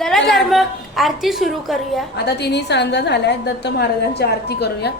चला तर मग आरती सुरू करूया. आता तिन्ही सांजा झाल्या आहेत. दत्त महाराजांची आरती करूया.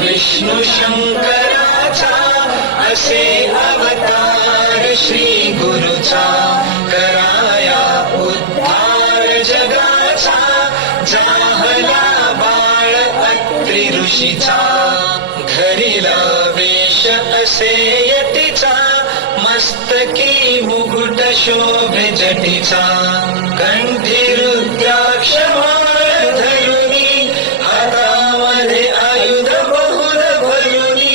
विष्णू शंकराचा असे अवतार श्री गुरुचा कराया उद्धार जगाचा जाहला बाळ अत्रि ऋषीचा शोभे जटीचा कंठी रुद्राक्ष धरुनी हातामध्ये आयुध बहुल भरुनी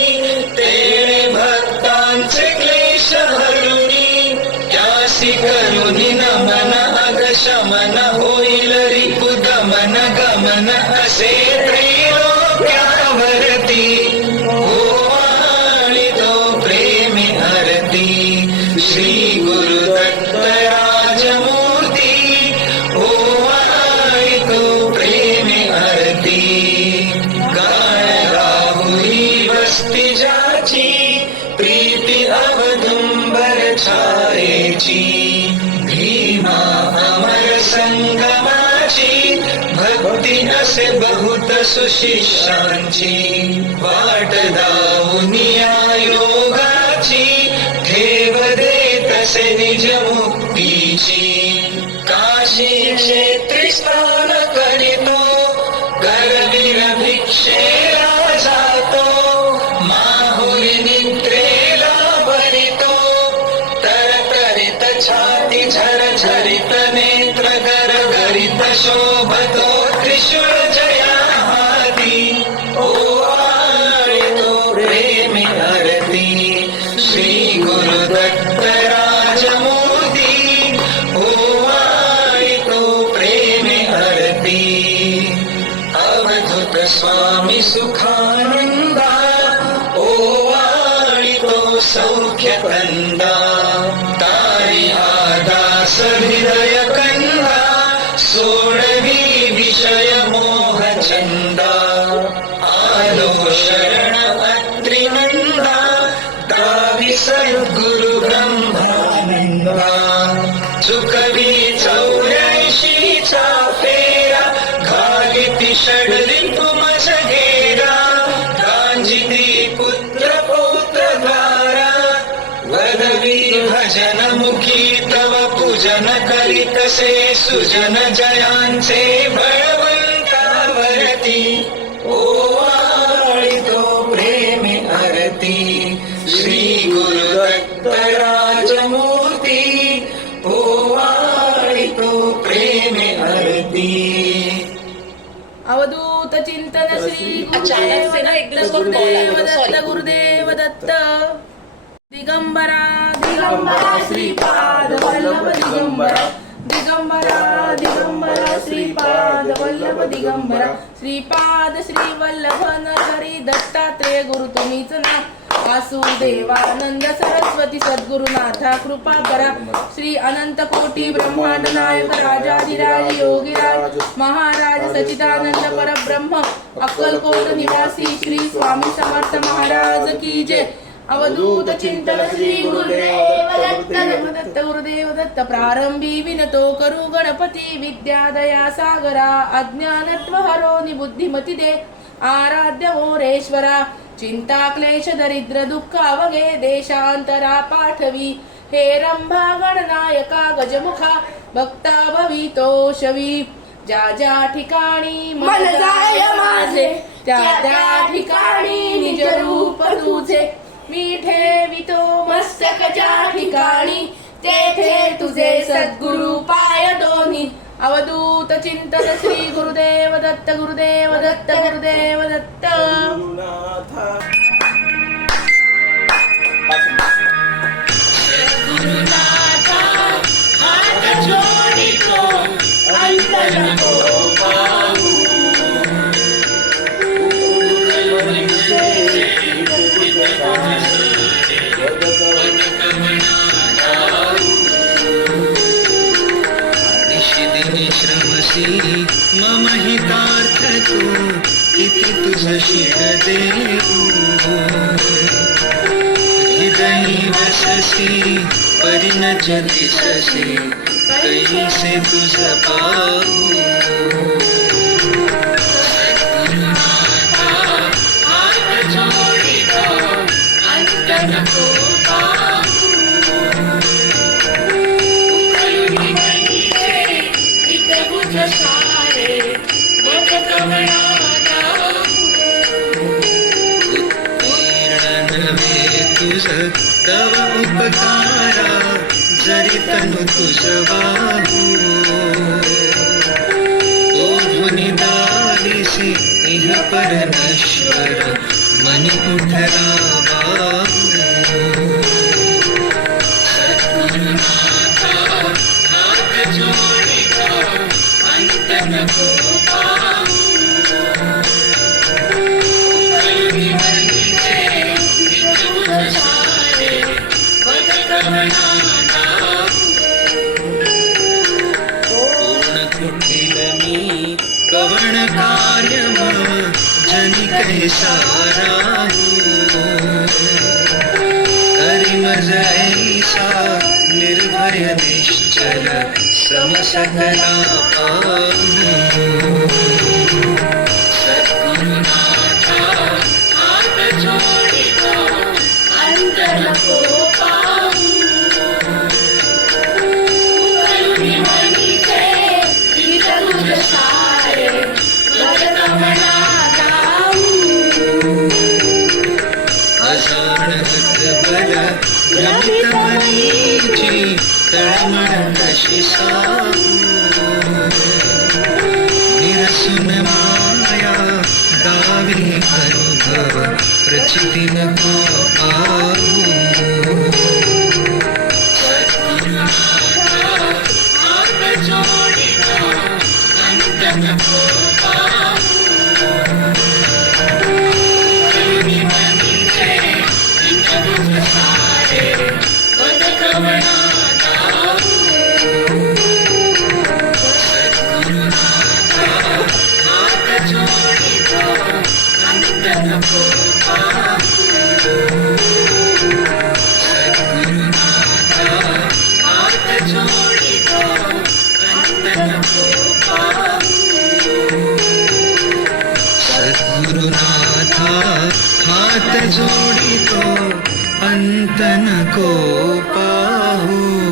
तेणे भक्तांचे क्लेश हरुनी त्यासी करुनी नमन अग शमन होईल रिपुदमन गमन असे त्रैलोक्यावरती आणि तो प्रेमी हरती श्री छायेची भीमा अमर संगमाची भक्ती असे बहुत सुशिष्यांची वाट दावनिया योगाची ठेव देत निज मुक्तीची. काशी क्षेत्री ओवाळी तो सौख्य कंदा तारी आदास हृदय कंदा सोडवी विषय मोह चंदा आलो शरण अत्रिनंदा दावी सद्गुरु ब्रह्मानंदा चुकवी चौऱ्याऐंशीचा फेरा घालिती षडली करीतसे सुजन जयांचे बळवंतावरती. ओवाळी तो प्रेमे आरती. श्री गुरुदत्त राजमूर्ती. ओवाळी तो प्रेमे आरती. अवधूत चिंतन श्री अचानक से ना एकदम गुरुदेव दत्त. गुरुदेव दत्त दिगंबरा दिगंबरा श्रीपाद वल्लभ दिगंबरा. दिगंबरा दिगंबरा श्रीपाद वल्लभ दिगंबरा. श्रीपाद श्री वल्लभ नरी दत्तात्रेय गुरु तुम्हीच ना. वासुदेवानंद सरस्वती सद्गुरुनाथा कृपा करा. श्री अनंत कोटी ब्रह्मांड नायक राजाधिराज योगीराज महाराज सचिदानंद परब्रह्म अक्कलकोट निवासी श्री स्वामी समर्थ महाराज की जय. अवधूत चिंतन श्री गुरुदेव दत्त दत्त गुरुदेव दत्त प्रारंभी विनतो करू गणपती विद्यादया सागरा अज्ञानत्व हरो निबुद्धिमती दे आराध्य मोरेश्वरा चिंता क्लेश दरिद्र दुःख अवघे देशांतरा पाठवी हे रंभा गणनायका गजमुखा भक्ता भवितोषवी ज्या ज्या ठिकाणी मन जाय माझे त्या त्या ठिकाणी निज रूप तुझे। मी ठेवितो मस्तकच्या ठिकाणी तेथे तुझे सद्गुरु पाय दोन्ही अवधूत चिंतन श्री गुरुदेव दत्त गुरुदेव दत्त गुरुदेव दत्त. श्रमसी मम हितार्थ तू किती तुझ हृदयी वससी परिणच दिससी कैसे तुझ तव उपकारा जरी तनु तुझ वाहू ओढुनी दालिसी इह परमेश्वर मनी उठरा बाहू सद्गुरुनाथा हात जोडितो अंत नको कवण कार्य मम जनी काही सारा निर्भय निश्चल। समसकला सद्गुरुनाथा हात जोडितो अंतर नको निरसुन माया दावी अनुभव प्रचिती नको सद्गुरुनाथा हात जोडितो अंत नको पाहू.